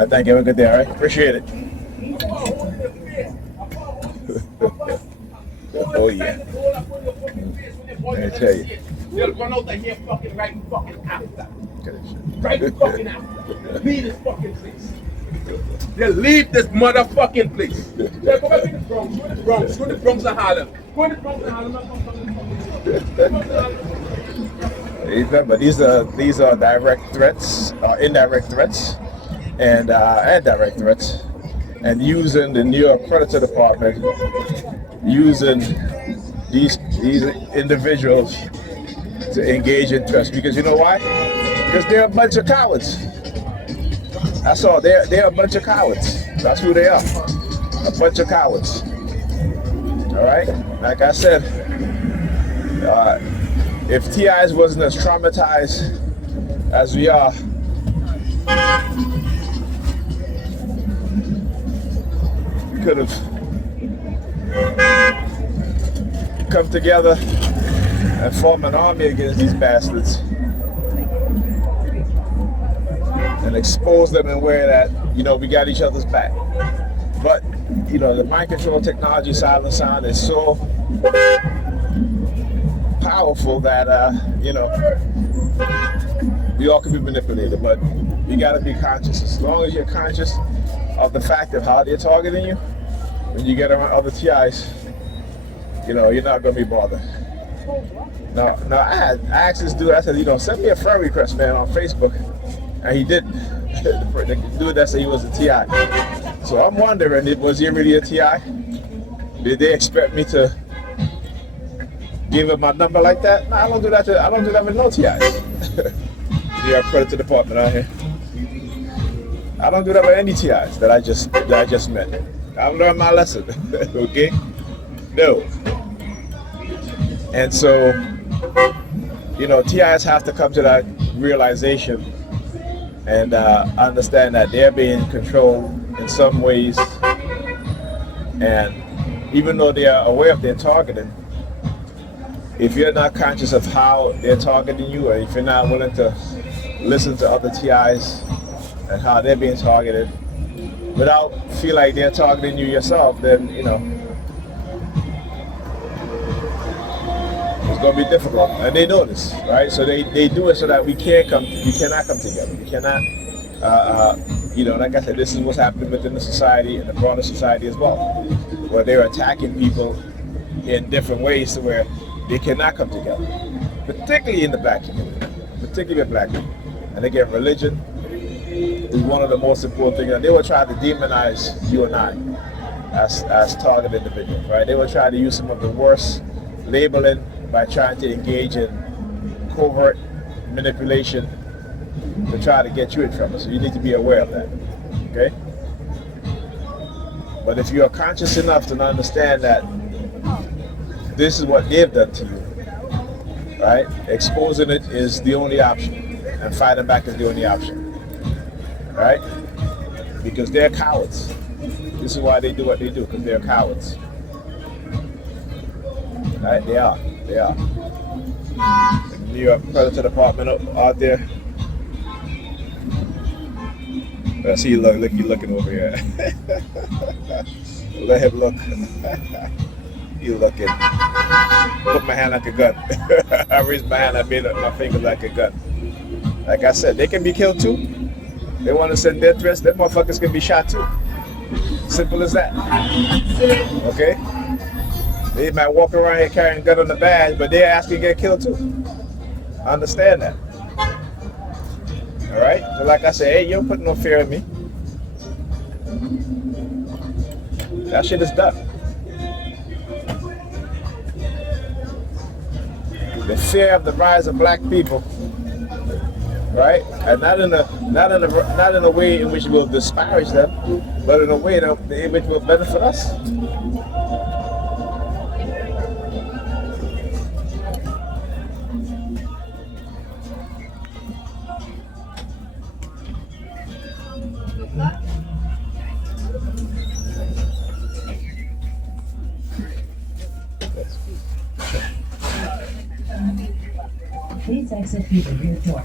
right, thank you. Have a good day, all right? Appreciate it. Oh, yeah. Let me tell you. They'll run out of here fucking right fucking after. Right fucking after. Leave this fucking place. They'll leave this motherfucking place. They'll go back in the Bronx. Go to the Bronx. Go to the Bronx and Harlem. Go to the Bronx and Harlem. Remember, these are direct threats, indirect threats, and direct threats, and using the New York Predator Department, using these individuals to engage in threats. Because you know why? Because they're a bunch of cowards. That's all. They're a bunch of cowards. That's who they are. A bunch of cowards. All right. Like I said, if TIs wasn't as traumatized as we are, we could have come together and formed an army against these bastards and expose them in a way that, you know, we got each other's back. But, you know, the mind control technology, silent sound, is so powerful that, you know, we all can be manipulated, but you got to be conscious. As long as you're conscious of the fact of how they're targeting you, when you get around other TIs, you know, you're not going to be bothered. Now, I asked this dude, I said, you know, send me a friend request, man, on Facebook, and he didn't. The dude that said he was a TI. So I'm wondering, was he really a TI? Did they expect me to give him my number like that? No, I don't do that. I don't do that with no TIs. We are Predator Department out here. I don't do that with any TIs that I just met. I've learned my lesson. Okay? No. And so, you know, TIs have to come to that realization and understand that they're being controlled in some ways. And even though they are aware of their targeting, if you're not conscious of how they're targeting you, or if you're not willing to listen to other TIs and how they're being targeted without feel like they're targeting you yourself, then, you know, it's going to be difficult. And they know this, right? So they do it so that we cannot come together. We cannot, you know, like I said, this is what's happening within the society and the broader society as well, where they're attacking people in different ways to where they cannot come together, particularly in the black community, particularly black people. And again, religion is one of the most important things. And they will try to demonize you and I as target individuals, right? They will try to use some of the worst labeling by trying to engage in covert manipulation to try to get you in trouble. So you need to be aware of that, okay? But if you are conscious enough to understand that this is what they've done to you, right? Exposing it is the only option, and fighting back is the only option, right? Because they're cowards. This is why they do what they do, because they're cowards. Right? They are. The New York Predator Department out there. I see you looking over here. Let him look. You looking. Put my hand like a gun. I raised my hand, I made up my finger like a gun. Like I said, they can be killed too. They want to send death threats, them motherfuckers can be shot too. Simple as that. Okay? They might walk around here carrying a gun on the badge, but they're asking to get killed too. I understand that. Alright? So like I said, hey, you don't put no fear in me. That shit is done. The fear of the rise of black people, right? And not in a way in which will disparage them, but in a way in which will benefit us. Please exit through the rear door.